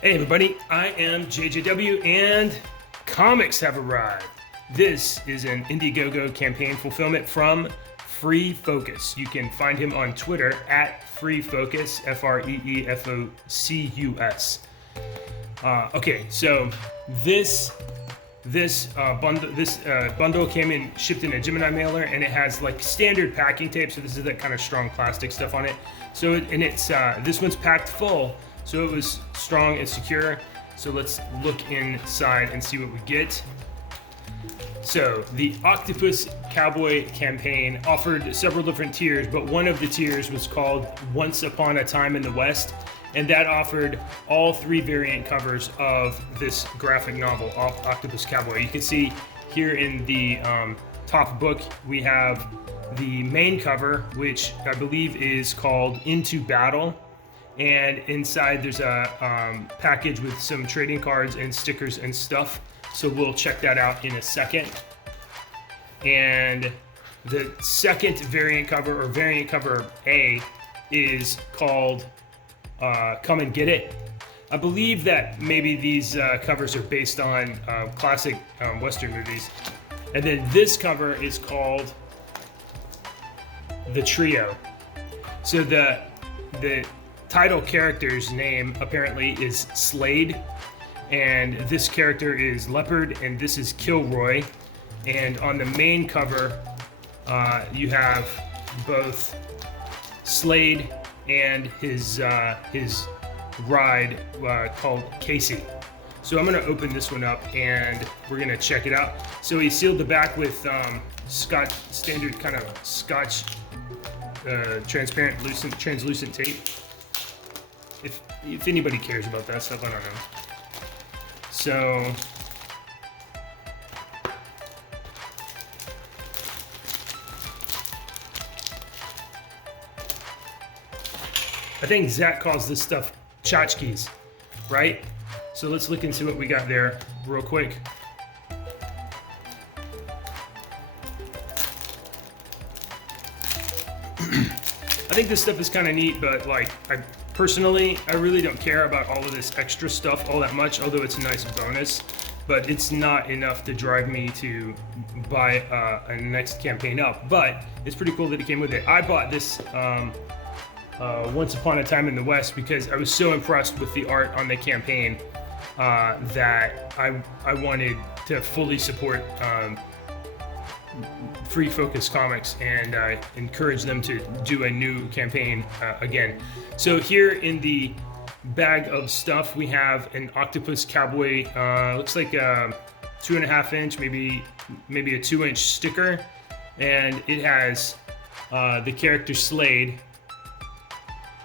Hey everybody, I am JJW and comics have arrived. This is an Indiegogo campaign fulfillment from Free Focus. You can find him on Twitter at Free Focus, Freefocus. Okay, so this bundle came in shipped in a Gemini mailer, and it has like standard packing tape. So this is that kind of strong plastic stuff on it. So this one's packed full. So it was strong and secure. So let's look inside and see what we get. So the Octopus Cowboy campaign offered several different tiers, but one of the tiers was called Once Upon a Time in the West, and that offered all three variant covers of this graphic novel, Octopus Cowboy. You can see here in the top book, we have the main cover, which I believe is called Into Battle. And inside there's a package with some trading cards and stickers and stuff. So we'll check that out in a second. And the second variant cover, or variant cover A, is called Come and Get It. I believe that maybe these covers are based on classic Western movies. And then this cover is called The Trio. So the title character's name apparently is Slade, and this character is Leopard, and this is Kilroy. And on the main cover, you have both Slade and his ride called Casey. So I'm gonna open this one up and we're gonna check it out. So he sealed the back with standard kind of Scotch translucent tape. If anybody cares about that stuff, I don't know. So I think Zach calls this stuff tchotchkes, right? So let's look into what we got there real quick. I think this stuff is kind of neat, but like Personally, I really don't care about all of this extra stuff all that much, although it's a nice bonus, but it's not enough to drive me to buy a next campaign up. But it's pretty cool that it came with it. I bought this Once Upon a Time in the West because I was so impressed with the art on the campaign that I wanted to fully support Free Focus Comics and encourage them to do a new campaign again. So here in the bag of stuff, we have an Octopus Cowboy, looks like a 2.5 inch, maybe a 2-inch sticker, and it has the character Slade,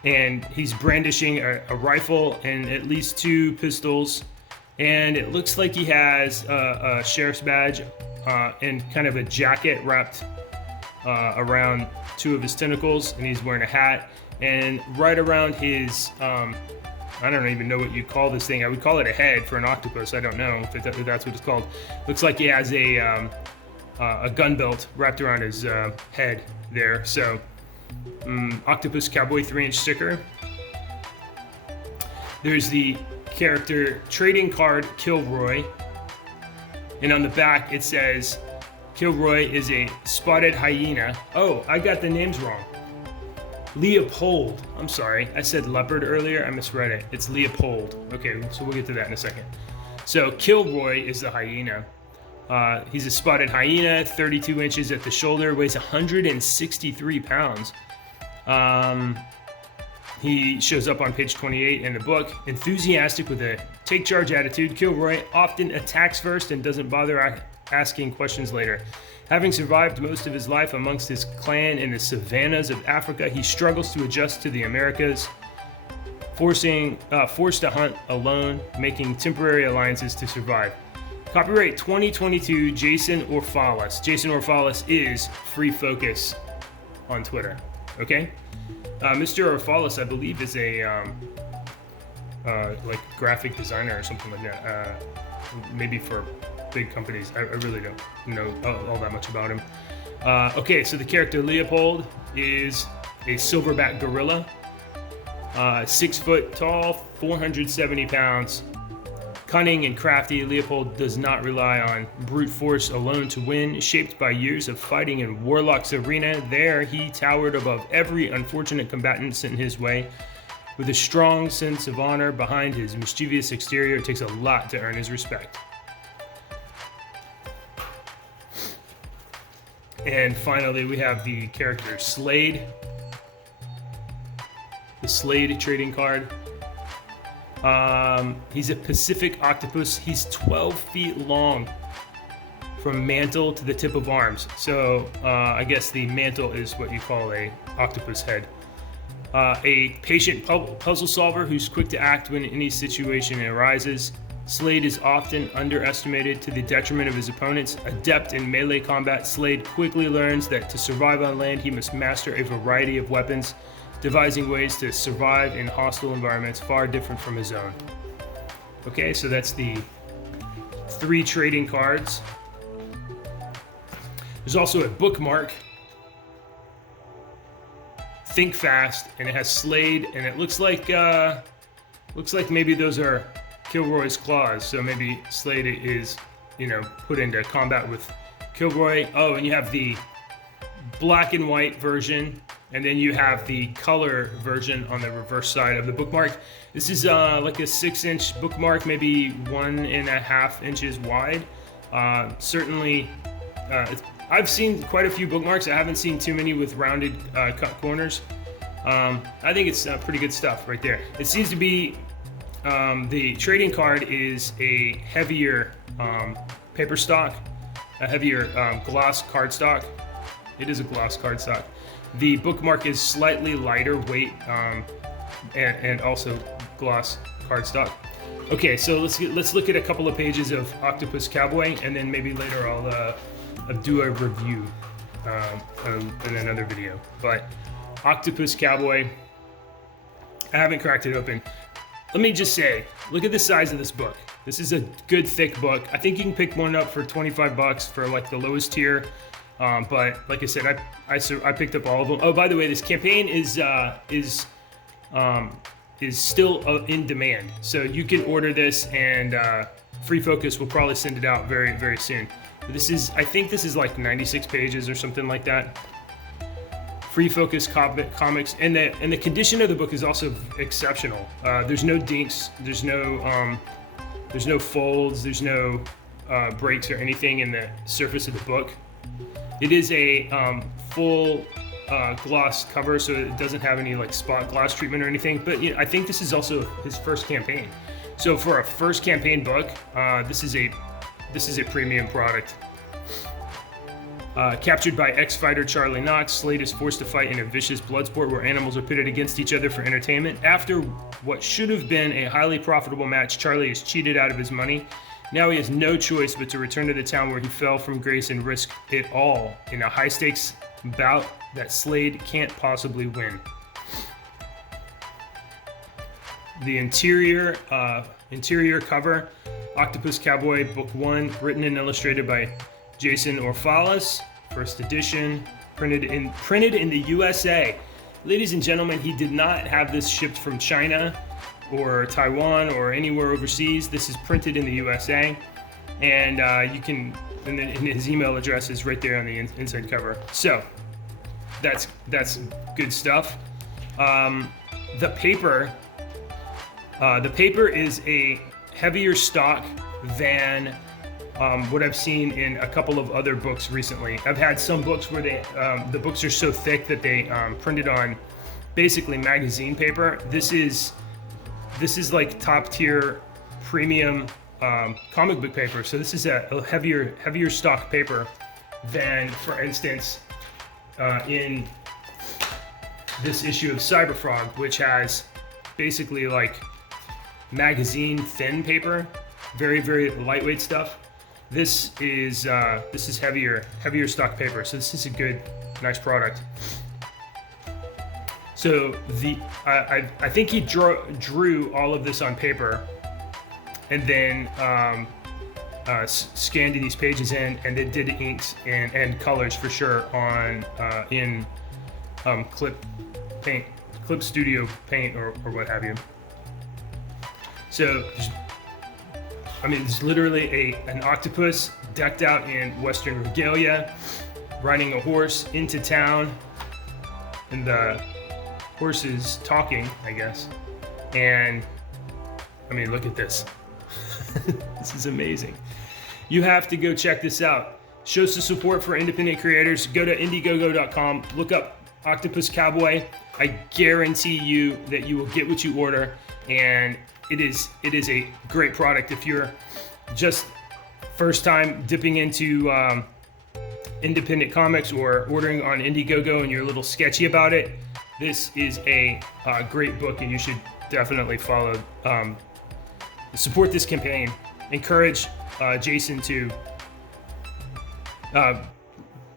and he's brandishing a rifle and at least 2 pistols, and it looks like he has a sheriff's badge and kind of a jacket wrapped around 2 of his tentacles, and he's wearing a hat. And right around his, I don't even know what you call this thing. I would call it a head for an octopus. I don't know if that's what it's called. Looks like he has a gun belt wrapped around his head there. So, Octopus Cowboy 3-inch sticker. There's the character trading card Kilroy. And on the back it says, Kilroy is a spotted hyena. Oh, I got the names wrong. Leopold. I'm sorry. I said leopard earlier. I misread it. It's Leopold. Okay, so we'll get to that in a second. So Kilroy is the hyena. He's a spotted hyena, 32 inches at the shoulder, weighs 163 pounds. He shows up on page 28 in the book. Enthusiastic with a take charge attitude, Kilroy often attacks first and doesn't bother asking questions later. Having survived most of his life amongst his clan in the savannas of Africa, he struggles to adjust to the Americas, forced to hunt alone, making temporary alliances to survive. Copyright 2022, Jason Orfalas. Jason Orfalas is Free Focus on Twitter. Okay? Mr. Orfalas, I believe, is a like graphic designer or something like that. Maybe for big companies. I really don't know all that much about him. Okay, so the character Leopold is a silverback gorilla. 6 foot tall, 470 pounds. Cunning and crafty, Leopold does not rely on brute force alone to win. Shaped by years of fighting in Warlock's arena, there he towered above every unfortunate combatant sent his way. With a strong sense of honor behind his mischievous exterior, it takes a lot to earn his respect. And finally, we have the character Slade. The Slade trading card. He's a Pacific octopus. He's 12 feet long from mantle to the tip of arms. So I guess the mantle is what you call a octopus head. A patient puzzle solver who's quick to act when any situation arises. Slade is often underestimated to the detriment of his opponents. Adept in melee combat, Slade quickly learns that to survive on land, he must master a variety of weapons, devising ways to survive in hostile environments far different from his own. Okay, so that's the 3 trading cards. There's also a bookmark, Think Fast, and it has Slade, and it looks like maybe those are Kilroy's claws, so maybe Slade is, put into combat with Kilroy. Oh, and you have the black and white version, and then you have the color version on the reverse side of the bookmark. This is like a 6-inch bookmark, maybe 1.5 inches wide. Certainly, I've seen quite a few bookmarks. I haven't seen too many with rounded cut corners. I think it's pretty good stuff right there. It seems to be the trading card is a heavier paper stock, a heavier gloss cardstock. It is a gloss cardstock. The bookmark is slightly lighter weight and also gloss cardstock. Okay, so let's look at a couple of pages of Octopus Cowboy, and then maybe later I'll do a review in another video. But Octopus Cowboy, I haven't cracked it open. Let me just say, look at the size of this book. This is a good thick book. I think you can pick one up for 25 bucks for like the lowest tier. But like I said, I picked up all of them. Oh, by the way, this campaign is still in demand. So you can order this, and Free Focus will probably send it out very, very soon. I think this is like 96 pages or something like that. Free Focus comics, and the condition of the book is also exceptional. There's no dinks, there's no folds, there's no breaks or anything in the surface of the book. It is a full gloss cover, so it doesn't have any like spot gloss treatment or anything. But I think this is also his first campaign. So for a first campaign book, this is a premium product. Captured by ex-fighter Charlie Knox, Slade is forced to fight in a vicious bloodsport where animals are pitted against each other for entertainment. After what should have been a highly profitable match, Charlie is cheated out of his money. Now he has no choice but to return to the town where he fell from grace and risk it all in a high-stakes bout that Slade can't possibly win. The interior cover, Octopus Cowboy Book 1, written and illustrated by Jason Orfalas, first edition, printed in the USA. Ladies and gentlemen, he did not have this shipped from China or Taiwan or anywhere overseas. This is printed in the USA, and and then his email address is right there on the inside cover. So that's good stuff. The paper is a heavier stock than what I've seen in a couple of other books recently. I've had some books where the books are so thick that they printed on basically magazine paper. This is like top tier premium comic book paper. So this is a heavier stock paper than, for instance, in this issue of Cyberfrog, which has basically like magazine thin paper, very, very lightweight stuff. This is heavier stock paper, so this is a good, nice product. So I think he drew all of this on paper, and then scanned these pages in, and then did inks and colors for sure on in clip paint Clip Studio Paint or what have you. So, I mean, it's literally an octopus decked out in Western regalia, riding a horse into town, and the horse is talking, I guess. And, I mean, look at this. This is amazing. You have to go check this out. Show some support for independent creators. Go to Indiegogo.com, look up Octopus Cowboy. I guarantee you that you will get what you order, and it is a great product. If you're just first time dipping into independent comics or ordering on Indiegogo and you're a little sketchy about it, this is a great book, and you should definitely follow, support this campaign. Encourage Jason to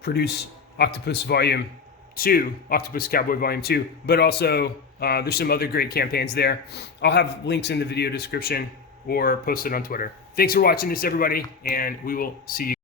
produce Octopus Volume 2, Octopus Cowboy Volume 2, but also there's some other great campaigns there. I'll have links in the video description or post it on Twitter. Thanks for watching this, everybody, and we will see you.